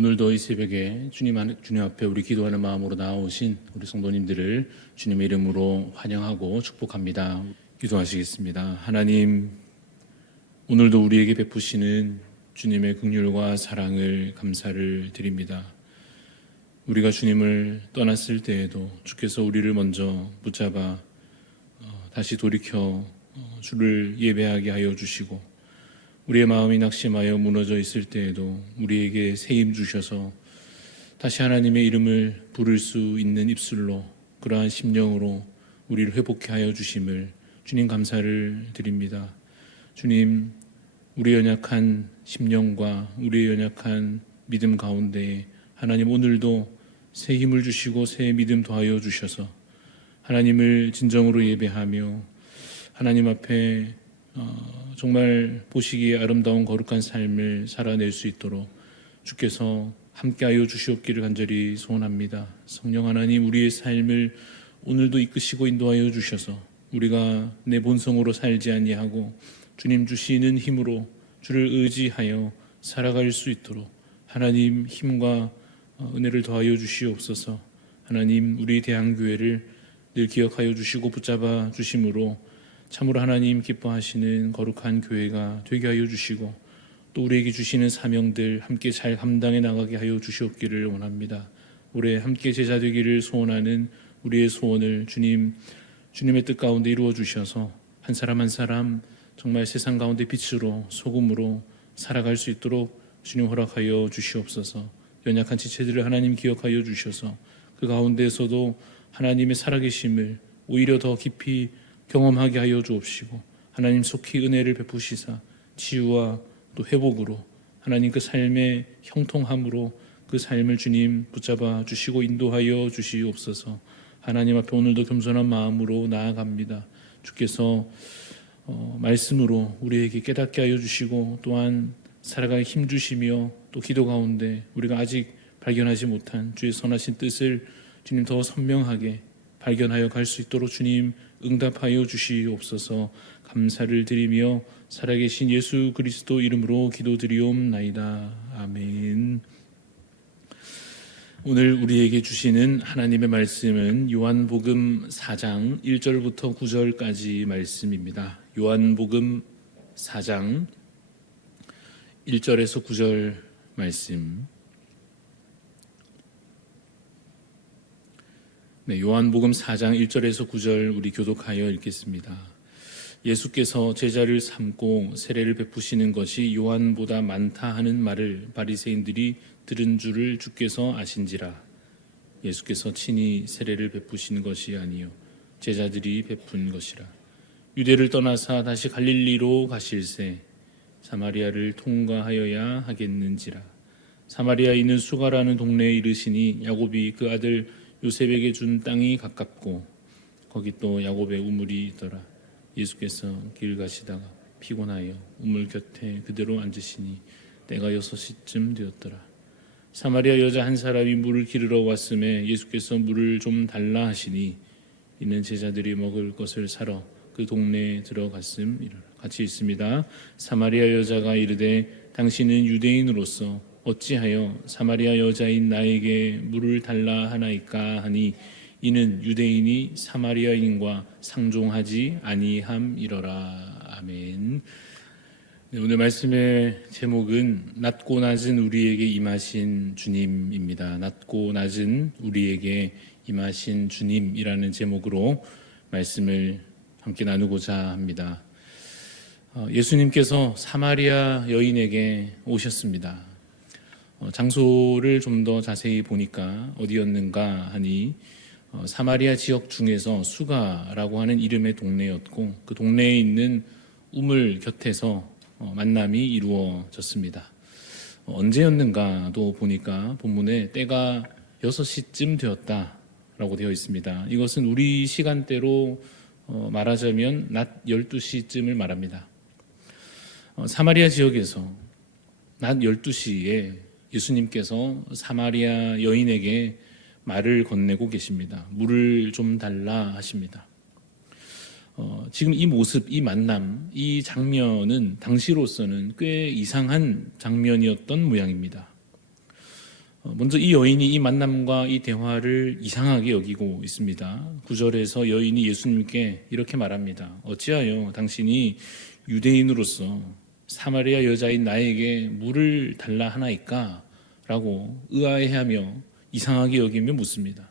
네, 오늘도 이 새벽에 주님 앞에 우리 기도하는 마음으로 나오신 우리 성도님들을 주님의 이름으로 환영하고 축복합니다. 기도하시겠습니다. 하나님, 오늘도 우리에게 베푸시는 주님의 긍휼과 사랑을 감사를 드립니다. 우리가 주님을 떠났을 때에도 주께서 우리를 먼저 붙잡아 다시 돌이켜 주를 예배하게 하여 주시고, 우리의 마음이 낙심하여 무너져 있을 때에도 우리에게 새 힘 주셔서 다시 하나님의 이름을 부를 수 있는 입술로, 그러한 심령으로 우리를 회복케 하여 주심을 주님 감사를 드립니다. 주님, 우리 연약한 심령과 우리의 연약한 믿음 가운데 하나님 오늘도 새 힘을 주시고 새 믿음 더하여 주셔서 하나님을 진정으로 예배하며 하나님 앞에 정말 보시기에 아름다운 거룩한 삶을 살아낼 수 있도록 주께서 함께하여 주시옵기를 간절히 소원합니다. 성령 하나님, 우리의 삶을 오늘도 이끄시고 인도하여 주셔서 우리가 내 본성으로 살지 아니하고 주님 주시는 힘으로 주를 의지하여 살아갈 수 있도록 하나님 힘과 은혜를 더하여 주시옵소서. 하나님, 우리 대한교회를 늘 기억하여 주시고 붙잡아 주심으로 참으로 하나님 기뻐하시는 거룩한 교회가 되게 하여 주시고, 또 우리에게 주시는 사명들 함께 잘 감당해 나가게 하여 주시옵기를 원합니다. 올해 함께 제자 되기를 소원하는 우리의 소원을 주님의 뜻 가운데 이루어 주셔서 한 사람 한 사람 정말 세상 가운데 빛으로 소금으로 살아갈 수 있도록 주님 허락하여 주시옵소서. 연약한 지체들을 하나님 기억하여 주셔서 그 가운데에서도 하나님의 살아계심을 오히려 더 깊이 경험하게 하여 주옵시고, 하나님 속히 은혜를 베푸시사 치유와 또 회복으로 하나님 그 삶의 형통함으로 그 삶을 주님 붙잡아 주시고 인도하여 주시옵소서. 하나님 앞에 오늘도 겸손한 마음으로 나아갑니다. 주께서 말씀으로 우리에게 깨닫게 하여 주시고, 또한 살아갈 힘 주시며 또 기도 가운데 우리가 아직 발견하지 못한 주의 선하신 뜻을 주님 더 선명하게 발견하여 갈 수 있도록 주님 응답하여 주시옵소서. 감사를 드리며 살아계신 예수 그리스도 이름으로 기도드리옵나이다. 아멘. 오늘 우리에게 주시는 하나님의 말씀은 요한복음 4장 1절부터 9절까지 말씀입니다. 요한복음 4장 1절에서 9절 말씀. 네, 요한복음 4장 1절에서 9절 우리 교독하여 읽겠습니다. 예수께서 제자를 삼고 세례를 베푸시는 것이 요한보다 많다 하는 말을 바리새인들이 들은 줄을 주께서 아신지라. 예수께서 친히 세례를 베푸신 것이 아니요 제자들이 베푼 것이라. 유대를 떠나사 다시 갈릴리로 가실새 사마리아를 통과하여야 하겠는지라. 사마리아에 있는 수가라는 동네에 이르시니 야곱이 그 아들 요셉에게 준 땅이 가깝고 거기 또 야곱의 우물이 있더라. 예수께서 길 가시다가 피곤하여 우물 곁에 그대로 앉으시니 때가 6시쯤 되었더라. 사마리아 여자 한 사람이 물을 기르러 왔음에 예수께서 물을 좀 달라 하시니 이는 제자들이 먹을 것을 사러 그 동네에 들어갔음이라. 같이 있습니다. 사마리아 여자가 이르되 당신은 유대인으로서 어찌하여 사마리아 여자인 나에게 물을 달라 하나이까 하니 이는 유대인이 사마리아인과 상종하지 아니함이러라. 아멘. 네, 오늘 말씀의 제목은 낮고 낮은 우리에게 임하신 주님입니다. 낮고 낮은 우리에게 임하신 주님이라는 제목으로 말씀을 함께 나누고자 합니다. 예수님께서 사마리아 여인에게 오셨습니다. 장소를 좀 더 자세히 보니까 어디였는가 하니 사마리아 지역 중에서 수가라고 하는 이름의 동네였고, 그 동네에 있는 우물 곁에서 만남이 이루어졌습니다. 언제였는가도 보니까 본문에 때가 6시쯤 되었다라고 되어 있습니다. 이것은 우리 시간대로 말하자면 낮 12시쯤을 말합니다. 사마리아 지역에서 낮 12시에 예수님께서 사마리아 여인에게 말을 건네고 계십니다. 물을 좀 달라 하십니다. 지금 이 모습, 이 만남, 이 장면은 당시로서는 꽤 이상한 장면이었던 모양입니다. 먼저 이 여인이 이 만남과 이 대화를 이상하게 여기고 있습니다. 9절에서 여인이 예수님께 이렇게 말합니다. 어찌하여 당신이 유대인으로서 사마리아 여자인 나에게 물을 달라 하나이까? 라고 의아해하며 이상하게 여기며 묻습니다.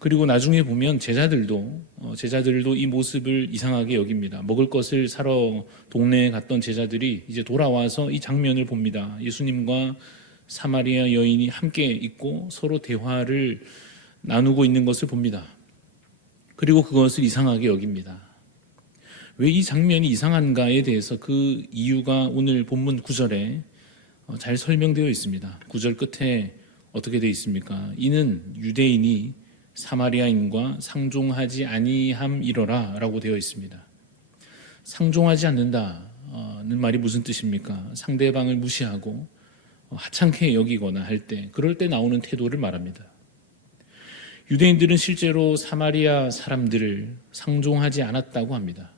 그리고 나중에 보면 제자들도 이 모습을 이상하게 여깁니다. 먹을 것을 사러 동네에 갔던 제자들이 이제 돌아와서 이 장면을 봅니다. 예수님과 사마리아 여인이 함께 있고 서로 대화를 나누고 있는 것을 봅니다. 그리고 그것을 이상하게 여깁니다. 왜 이 장면이 이상한가에 대해서 그 이유가 오늘 본문 9절에 잘 설명되어 있습니다. 9절 끝에 어떻게 되어 있습니까? 이는 유대인이 사마리아인과 상종하지 아니함이러라 라고 되어 있습니다. 상종하지 않는다는 말이 무슨 뜻입니까? 상대방을 무시하고 하찮게 여기거나 할 때, 그럴 때 나오는 태도를 말합니다. 유대인들은 실제로 사마리아 사람들을 상종하지 않았다고 합니다.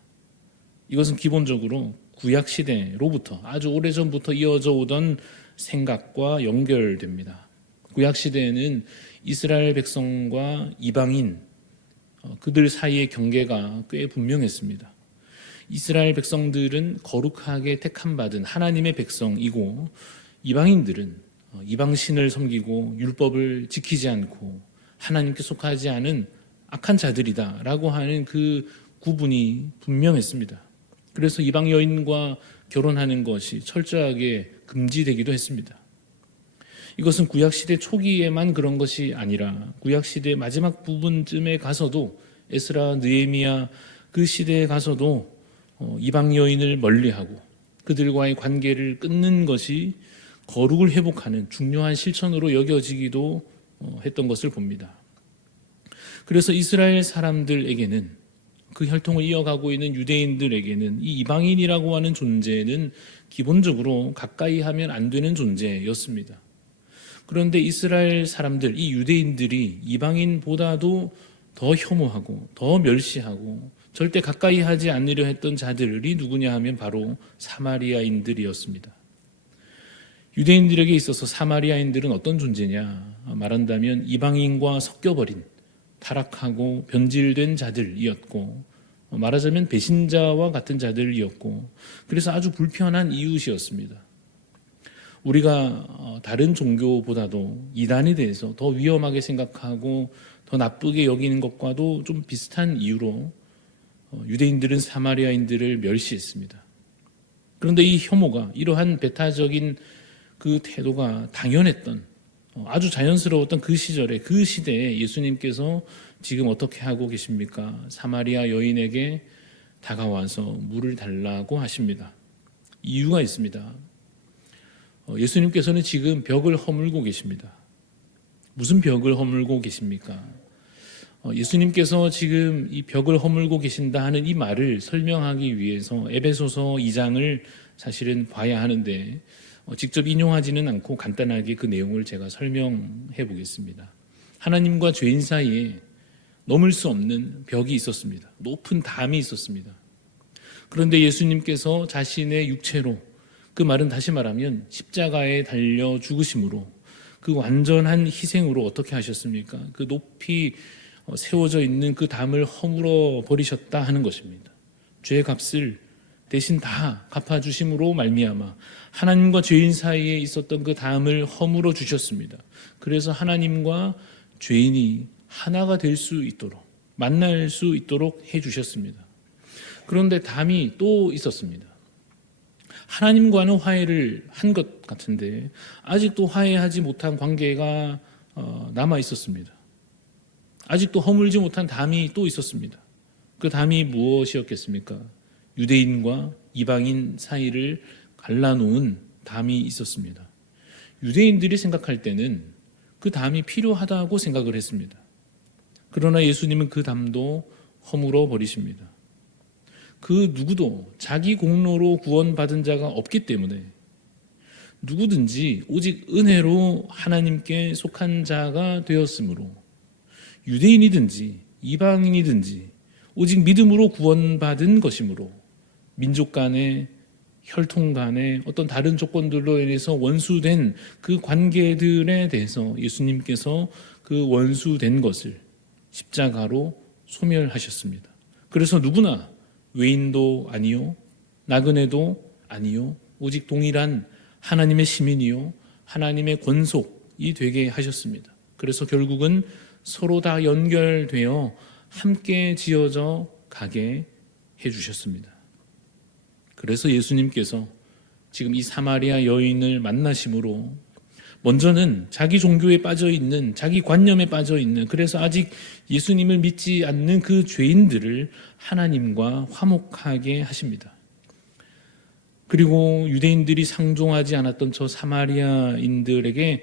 이것은 기본적으로 구약시대로부터 아주 오래전부터 이어져 오던 생각과 연결됩니다. 구약시대에는 이스라엘 백성과 이방인, 그들 사이의 경계가 꽤 분명했습니다. 이스라엘 백성들은 거룩하게 택함받은 하나님의 백성이고, 이방인들은 이방신을 섬기고 율법을 지키지 않고 하나님께 속하지 않은 악한 자들이다라고 하는 그 구분이 분명했습니다. 그래서 이방 여인과 결혼하는 것이 철저하게 금지되기도 했습니다. 이것은 구약시대 초기에만 그런 것이 아니라 구약시대 마지막 부분쯤에 가서도, 에스라, 느헤미야 그 시대에 가서도 이방 여인을 멀리하고 그들과의 관계를 끊는 것이 거룩을 회복하는 중요한 실천으로 여겨지기도 했던 것을 봅니다. 그래서 이스라엘 사람들에게는, 그 혈통을 이어가고 있는 유대인들에게는 이 이방인이라고 하는 존재는 기본적으로 가까이 하면 안 되는 존재였습니다. 그런데 이스라엘 사람들, 이 유대인들이 이방인보다도 더 혐오하고 더 멸시하고 절대 가까이 하지 않으려 했던 자들이 누구냐 하면 바로 사마리아인들이었습니다. 유대인들에게 있어서 사마리아인들은 어떤 존재냐 말한다면 이방인과 섞여버린 타락하고 변질된 자들이었고, 말하자면 배신자와 같은 자들이었고, 그래서 아주 불편한 이웃이었습니다. 우리가 다른 종교보다도 이단에 대해서 더 위험하게 생각하고 더 나쁘게 여기는 것과도 좀 비슷한 이유로 유대인들은 사마리아인들을 멸시했습니다. 그런데 이 혐오가, 이러한 배타적인 그 태도가 당연했던, 아주 자연스러웠던 그 시절에, 그 시대에 예수님께서 지금 어떻게 하고 계십니까? 사마리아 여인에게 다가와서 물을 달라고 하십니다. 이유가 있습니다. 예수님께서는 지금 벽을 허물고 계십니다. 무슨 벽을 허물고 계십니까? 예수님께서 지금 이 벽을 허물고 계신다 하는 이 말을 설명하기 위해서 에베소서 2장을 사실은 봐야 하는데, 직접 인용하지는 않고 간단하게 그 내용을 제가 설명해 보겠습니다. 하나님과 죄인 사이에 넘을 수 없는 벽이 있었습니다. 높은 담이 있었습니다. 그런데 예수님께서 자신의 육체로, 그 말은 다시 말하면 십자가에 달려 죽으심으로, 그 완전한 희생으로 어떻게 하셨습니까? 그 높이 세워져 있는 그 담을 허물어 버리셨다 하는 것입니다. 죄의 값을 대신 다 갚아주심으로 말미암아 하나님과 죄인 사이에 있었던 그 담을 허물어 주셨습니다. 그래서 하나님과 죄인이 하나가 될 수 있도록, 만날 수 있도록 해주셨습니다. 그런데 담이 또 있었습니다. 하나님과는 화해를 한 것 같은데 아직도 화해하지 못한 관계가 남아 있었습니다. 아직도 허물지 못한 담이 또 있었습니다. 그 담이 무엇이었겠습니까? 유대인과 이방인 사이를 갈라놓은 담이 있었습니다. 유대인들이 생각할 때는 그 담이 필요하다고 생각을 했습니다. 그러나 예수님은 그 담도 허물어 버리십니다. 그 누구도 자기 공로로 구원받은 자가 없기 때문에 누구든지 오직 은혜로 하나님께 속한 자가 되었으므로, 유대인이든지 이방인이든지 오직 믿음으로 구원받은 것이므로 민족 간의 혈통 간의 어떤 다른 조건들로 인해서 원수된 그 관계들에 대해서 예수님께서 그 원수된 것을 십자가로 소멸하셨습니다. 그래서 누구나 외인도 아니요, 나그네도 아니요, 오직 동일한 하나님의 시민이요, 하나님의 권속이 되게 하셨습니다. 그래서 결국은 서로 다 연결되어 함께 지어져 가게 해주셨습니다. 그래서 예수님께서 지금 이 사마리아 여인을 만나심으로 먼저는 자기 종교에 빠져있는, 자기 관념에 빠져있는, 그래서 아직 예수님을 믿지 않는 그 죄인들을 하나님과 화목하게 하십니다. 그리고 유대인들이 상종하지 않았던 저 사마리아인들에게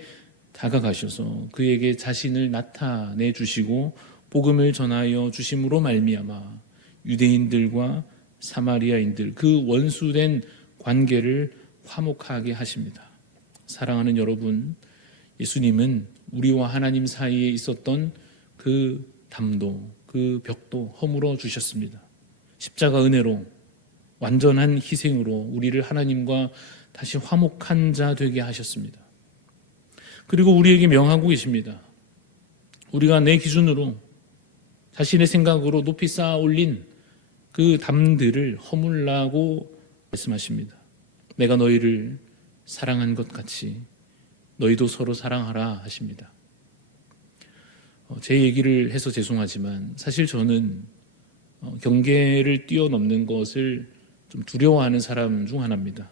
다가가셔서 그에게 자신을 나타내 주시고 복음을 전하여 주심으로 말미암아 유대인들과 사마리아인들, 그 원수된 관계를 화목하게 하십니다. 사랑하는 여러분, 예수님은 우리와 하나님 사이에 있었던 그 담도, 그 벽도 허물어 주셨습니다. 십자가 은혜로, 완전한 희생으로 우리를 하나님과 다시 화목한 자 되게 하셨습니다. 그리고 우리에게 명하고 계십니다. 우리가 내 기준으로 자신의 생각으로 높이 쌓아 올린 그 담들을 허물라고 말씀하십니다. 내가 너희를 사랑한 것 같이 너희도 서로 사랑하라 하십니다. 제 얘기를 해서 죄송하지만 사실 저는 경계를 뛰어넘는 것을 좀 두려워하는 사람 중 하나입니다.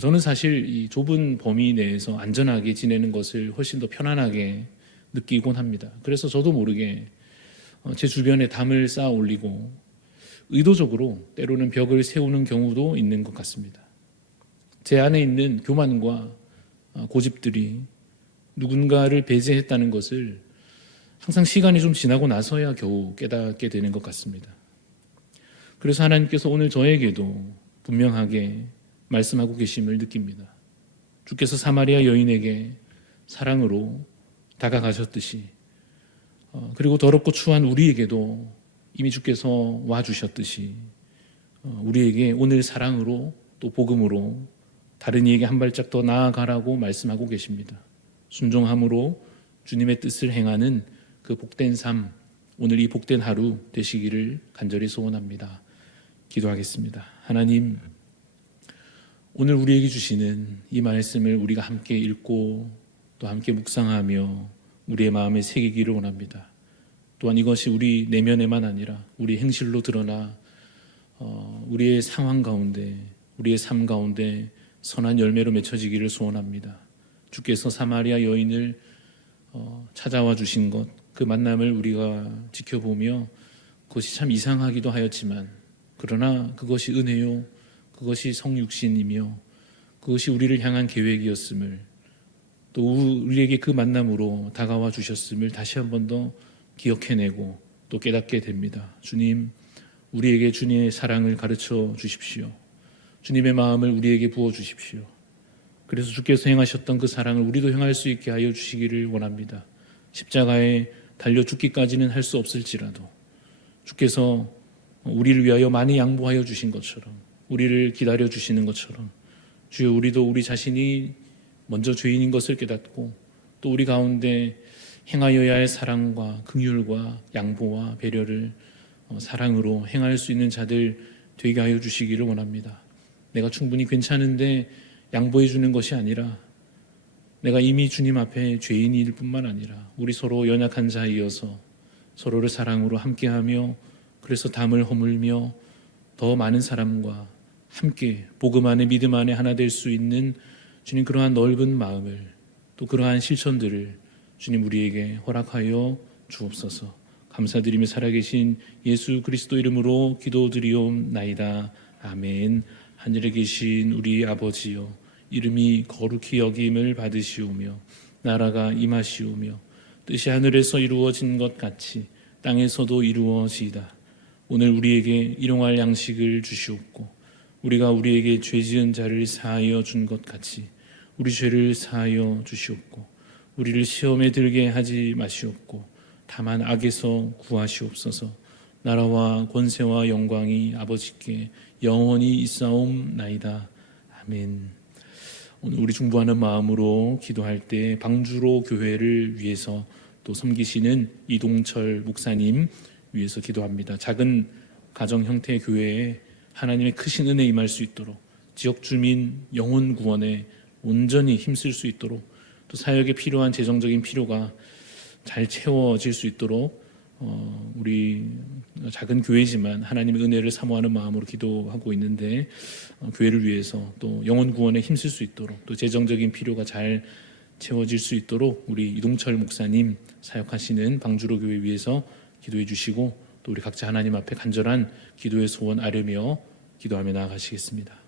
저는 사실 이 좁은 범위 내에서 안전하게 지내는 것을 훨씬 더 편안하게 느끼곤 합니다. 그래서 저도 모르게 제 주변에 담을 쌓아 올리고 의도적으로 때로는 벽을 세우는 경우도 있는 것 같습니다. 제 안에 있는 교만과 고집들이 누군가를 배제했다는 것을 항상 시간이 좀 지나고 나서야 겨우 깨닫게 되는 것 같습니다. 그래서 하나님께서 오늘 저에게도 분명하게 말씀하고 계심을 느낍니다. 주께서 사마리아 여인에게 사랑으로 다가가셨듯이 그리고 더럽고 추한 우리에게도 이미 주께서 와주셨듯이 우리에게 오늘 사랑으로 또 복음으로 다른 이에게 한 발짝 더 나아가라고 말씀하고 계십니다. 순종함으로 주님의 뜻을 행하는 그 복된 삶, 오늘 이 복된 하루 되시기를 간절히 소원합니다. 기도하겠습니다. 하나님, 오늘 우리에게 주시는 이 말씀을 우리가 함께 읽고 또 함께 묵상하며 우리의 마음에 새기기를 원합니다. 또한 이것이 우리 내면에만 아니라 우리 행실로 드러나 우리의 상황 가운데, 우리의 삶 가운데 선한 열매로 맺혀지기를 소원합니다. 주께서 사마리아 여인을 찾아와 주신 것, 그 만남을 우리가 지켜보며 그것이 참 이상하기도 하였지만 그러나 그것이 은혜요, 그것이 성육신이며 그것이 우리를 향한 계획이었음을, 또 우리에게 그 만남으로 다가와 주셨음을 다시 한 번 더 기억해내고 또 깨닫게 됩니다. 주님, 우리에게 주님의 사랑을 가르쳐 주십시오. 주님의 마음을 우리에게 부어 주십시오. 그래서 주께서 행하셨던 그 사랑을 우리도 행할 수 있게 하여 주시기를 원합니다. 십자가에 달려 죽기까지는 할 수 없을지라도 주께서 우리를 위하여 많이 양보하여 주신 것처럼, 우리를 기다려 주시는 것처럼 주여, 우리도 우리 자신이 먼저 죄인인 것을 깨닫고 또 우리 가운데 행하여야 할 사랑과 긍휼과 양보와 배려를 사랑으로 행할 수 있는 자들 되게 하여 주시기를 원합니다. 내가 충분히 괜찮은데 양보해 주는 것이 아니라 내가 이미 주님 앞에 죄인일 뿐만 아니라 우리 서로 연약한 자이어서 서로를 사랑으로 함께하며 그래서 담을 허물며 더 많은 사람과 함께 복음 안에 믿음 안에 하나 될 수 있는 주님 그러한 넓은 마음을, 또 그러한 실천들을 주님 우리에게 허락하여 주옵소서. 감사드리며 살아계신 예수 그리스도 이름으로 기도드리옵나이다. 아멘. 하늘에 계신 우리 아버지여, 이름이 거룩히 여김을 받으시오며 나라가 임하시오며 뜻이 하늘에서 이루어진 것 같이 땅에서도 이루어지이다. 오늘 우리에게 일용할 양식을 주시옵고 우리가 우리에게 죄 지은 자를 사하여 준 것 같이 우리 죄를 사하여 주시옵고 우리를 시험에 들게 하지 마시옵고 다만 악에서 구하시옵소서. 나라와 권세와 영광이 아버지께 영원히 있사옵나이다. 아멘. 오늘 우리 중보하는 마음으로 기도할 때 방주로 교회를 위해서 또 섬기시는 이동철 목사님 위해서 기도합니다. 작은 가정 형태의 교회에 하나님의 크신 은혜 임할 수 있도록, 지역 주민 영혼 구원에 온전히 힘쓸 수 있도록, 또 사역에 필요한 재정적인 필요가 잘 채워질 수 있도록 우리 작은 교회지만 하나님의 은혜를 사모하는 마음으로 기도하고 있는데, 교회를 위해서 또 영혼 구원에 힘쓸 수 있도록, 또 재정적인 필요가 잘 채워질 수 있도록 우리 이동철 목사님 사역하시는 방주로 교회 위해서 기도해 주시고, 또 우리 각자 하나님 앞에 간절한 기도의 소원 아뢰며 기도하며 나아가시겠습니다.